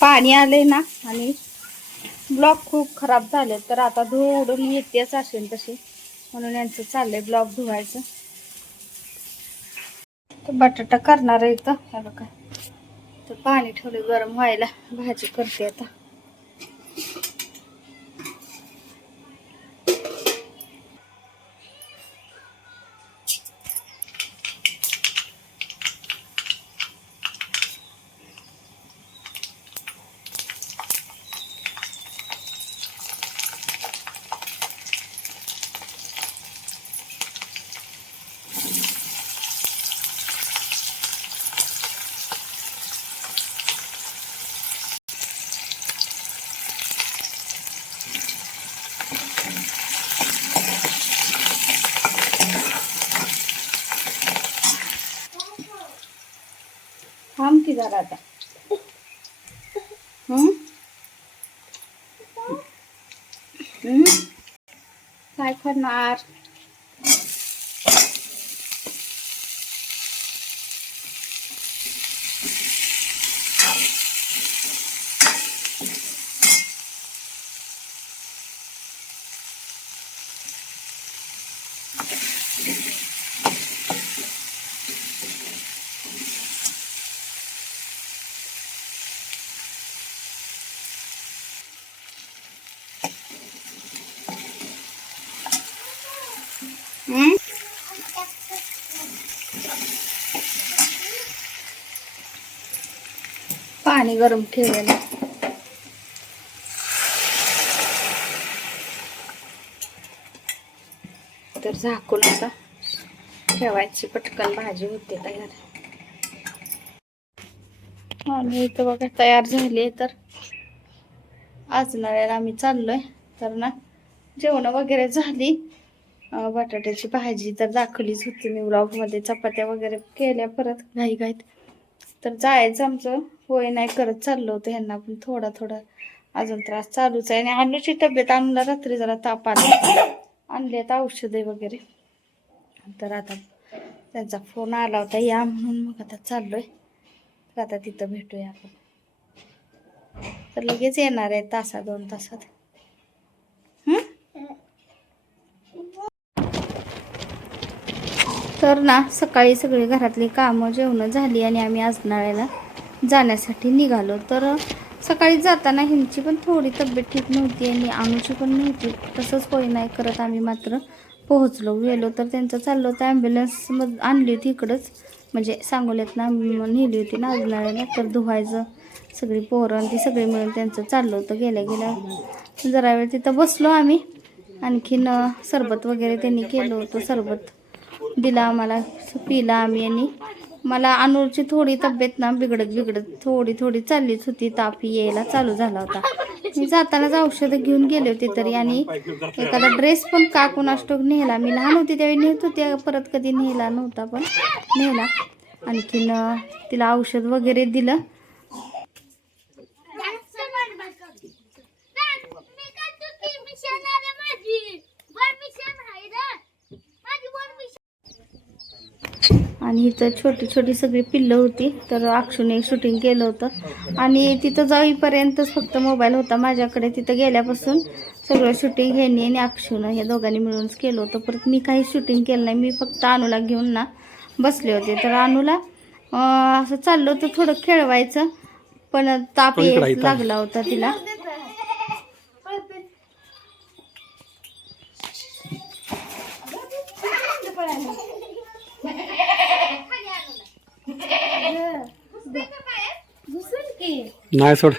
पाणी आले ना आणि ब्लॉक खूप खराब झाले, तर आता धूळ उडून येतेच असेल तशी, म्हणून यांचं चाललंय ब्लॉक धुवायचं. तर बटाटा करणार आहे इथं, हे बघा. तर पाणी ठेवले गरम व्हायला, भाजी करते आता. थांब की जरा आता. काय करणार? पाणी गरम ठेवलेलं. तर झाकून आता ठेवायची, पटकन भाजी होते तयार. आणि इथं बघा तयार झाली. तर आज नळ्याला आम्ही चाललोय. तर ना जेवण वगैरे झाली. बटाट्याची भाजी तर दाखवलीच होती मी व्लॉगमध्ये. चपात्या वगैरे केल्या परत घाईघाईत. तर जायचं आमचं होय नाही करत चाललं होतं. ह्यांना पण थोडा थोडा अजून त्रास चालूच आहे. आणि अनुची तब्येत, अनुला रात्री जरा ताप आला, आणले आता औषधे वगैरे. तर आता त्यांचा फोन आला होता या म्हणून, मग आता चाललोय. तर आता तिथं भेटूया आपण. तर लगेच येणार आहे, तासा 2 तासात. तर ना सकाळी सगळी घरातली कामं जेवणं झाली आणि आम्ही आज नळ्याला जाण्यासाठी निघालो. तर सकाळी जाताना ह्यांची पण थोडी तब्येत ठीक नव्हती आणि अनुची पण नव्हती. तसंच होई नाही करत आम्ही मात्र पोहोचलो. गेलो तर त्यांचं चाललं होतं, ॲम्ब्युलन्समध्ये आणली होती इकडंच, म्हणजे सांगोल्यात ना नेली होती ना आज नळ्याला. तर धुवायचं सगळी पोरं ती सगळी मिळून त्यांचं चाललं होतं. गेल्या गेल्या जरा वेळ तिथं बसलो आम्ही. आणखीन सरबत वगैरे त्यांनी केलं होतं, सरबत दिला आम्हाला, पिला आम्ही. आणि मला अनुची थोडी तब्येत ना बिघडत थोडी थोडी चाललीच होती. ताप यायला चालू झाला होता. मी जातानाच औषधं घेऊन गेले होते तरी. आणि एखादा ड्रेस पण का कुणाष्टोक नेला. मी लहान होती त्यावेळी नेत होते, परत कधी नेला नव्हता पण नेला. आणखीन तिला औषध वगैरे दिलं. आणि इथं छोटी छोटी सगळी पिल्लं होती. तर अक्षूने शूटिंग केलं होतं. आणि तिथं जाईपर्यंतच फक्त मोबाईल होता माझ्याकडे. तिथं गेल्यापासून सगळं शूटिंग ह्यांनी आणि अक्षूनं ह्या दोघांनी मिळूनच केलं होतं. परत मी काही शूटिंग केलं नाही. मी फक्त अनुला घेऊन ना बसले होते. तर अनुला असं चाललं होतं थोडं खेळवायचं, पण ताप लागला होता तिला. नाही सोड.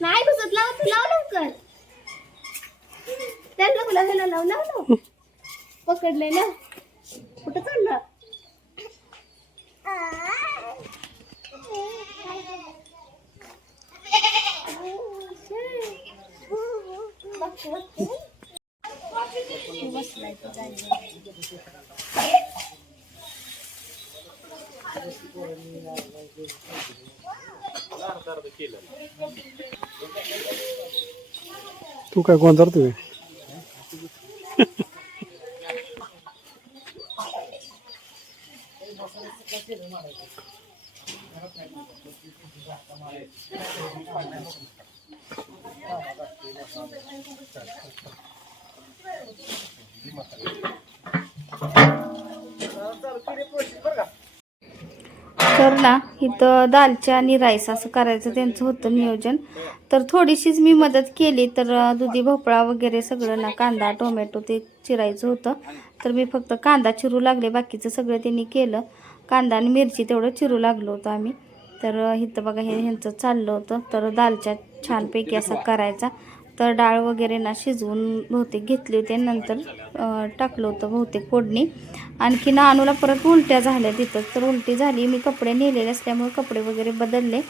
नाही घुसत, लाव लवकर. त्याला लाव पकडले ना. कुठं चाललं? तू काय कोण धरतोय? तर ना इथं दालच्या आणि राईस असं करायचं त्यांचं होतं नियोजन. तर थोडीशीच मी मदत केली. तर दुधी भोपळा वगैरे सगळं ना, कांदा टोमॅटो ते चिरायचं होतं. तर मी फक्त कांदा चिरू लागले, बाकीचं सगळं त्यांनी केलं. कांदा आणि मिरची तेवढं चिरू लागलो होतं आम्ही. तर इथं बघा हे ह्यांचं चाललं होतं. तर दालच्या छानपैकी असा करायचा. तर डाळ वगैरे ना शिजवून बहुतेक घेतली होती, नंतर टाकलं होतं बहुतेक फोडणी. आणखी ना अनुला परत उलट्या झाल्या तिथं. तर उलटी झाली, मी कपडे नेलेले असल्यामुळे कपडे वगैरे बदलले.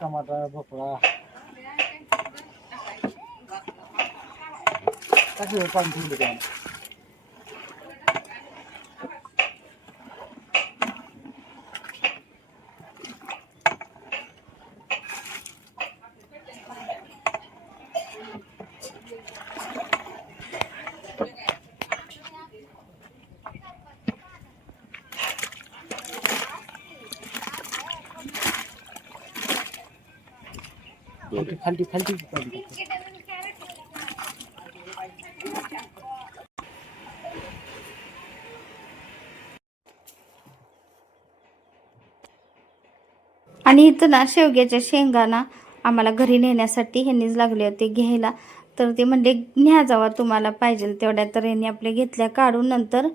टमाटर भोपळा टाकलं पाणी ठेवलं. खाली खाली आणि इथं ना शेवग्याच्या शेंगा ना आम्हाला घरी नेण्यासाठी ह्यांनीच लागले होते घ्यायला. तर ते म्हणले न्या जावा तुम्हाला पाहिजे तेवढ्या. तर ह्यांनी आपल्या घेतल्या काढून. नंतर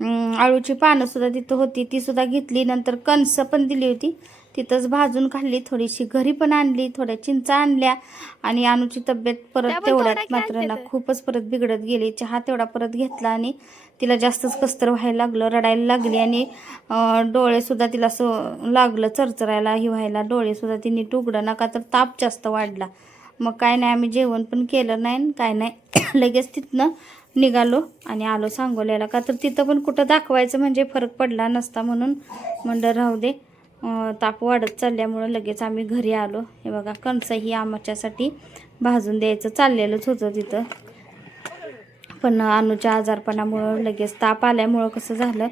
आळूची पानंसुद्धा तिथं होती, तीसुद्धा घेतली. नंतर कणसं पण दिली होती, तिथंच भाजून खाल्ली. थोडीशी घरी पण आणली, थोड्या चिंचा आणल्या. आणि अनुची तब्येत परत तेवढ्यात मात्र ना खूपच परत बिघडत गेली. चहा तेवढा परत घेतला आणि तिला जास्तच कसतर व्हायला लागलं, रडायला लागली. आणि डोळेसुद्धा तिला असं लागलं चरचरायला, ही व्हायला. डोळेसुद्धा तिने उघडं नका, तर ताप जास्त वाढला. मग काय नाही, आम्ही जेवण पण केलं नाही काय नाही. लगेच तिथनं निघालो आणि आलो सांगोल्याला. का तर तिथं पण कुठं दाखवायचं म्हणजे फरक पडला नसता, म्हणून म्हणलं राहू दे. ताप वाढत चालल्यामुळं लगेच आम्ही घरी आलो. हे बघा कणसंही आमच्यासाठी भाजून द्यायचं चाललेलंच होतं तिथं. पण अनुच्या आजारपणामुळं लगेच ताप आल्यामुळं कसं झालं,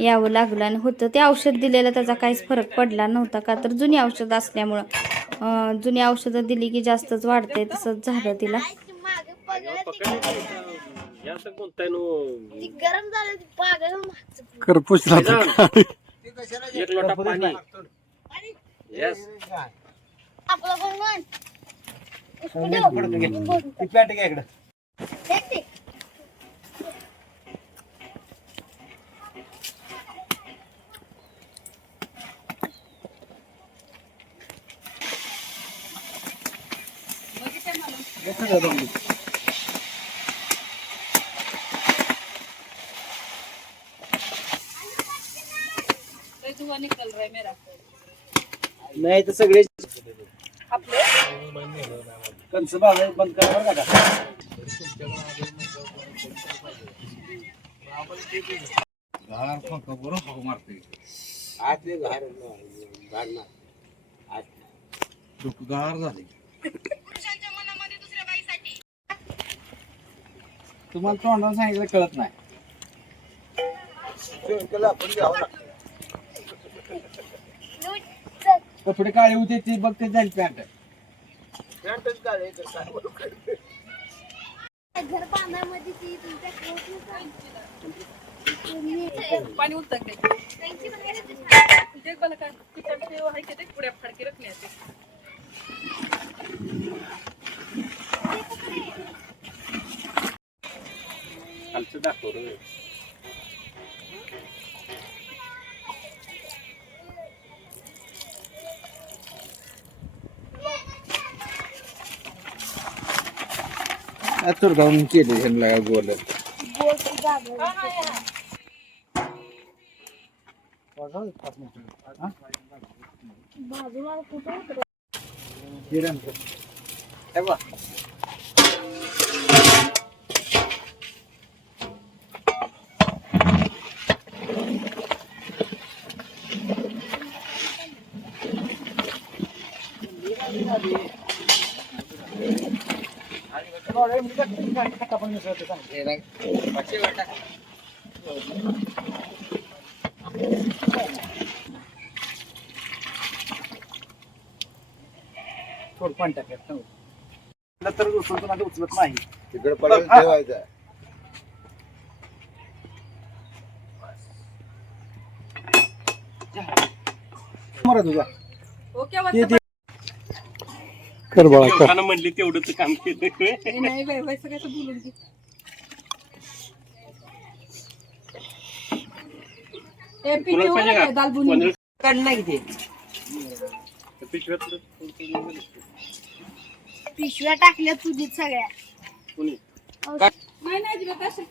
यावं लागलं. आणि होतं ते औषध दिलेलं त्याचा काहीच फरक पडला नव्हता. का तर जुनी औषधं असल्यामुळं जुनी औषधं दिली की जास्तच वाढते, तसंच झालं तिला. करपूस एक लोटा पाणी यस नाही तर सगळे कणस बाजार बंद करा बरं का. तुम्हाला तोंडाला सांगितलं कळत नाही. कपडे काळे होते ते बघ ते झाली पॅन्ट घर पाण्यामध्ये ती तुमच्या पाणी उतरते मला काय तिकडचे आहे की ते पुढे फडकी रखण्याचे खालचं दाखव रे आतुर गाऊन केले ह्यांना गोल बाजूला कुठं थोडं पाणी टाकायचं तर उचलतो माझं उचलत नाही तिकडे पडायला ठेवायचं मरा तुझा ओके कर बाळा कर लोकांना म्हणले तेवढं तर काम केलं नाही बाई वैसं काय बोलून घे ए पिठी कोणाला पाहिजे का? दाल बुनी कोणाला- काढणार किती पिशव्यात पिशव्या टाकल्या तुझीत सगळ्या कोणी नाही नाही अजिबात असेल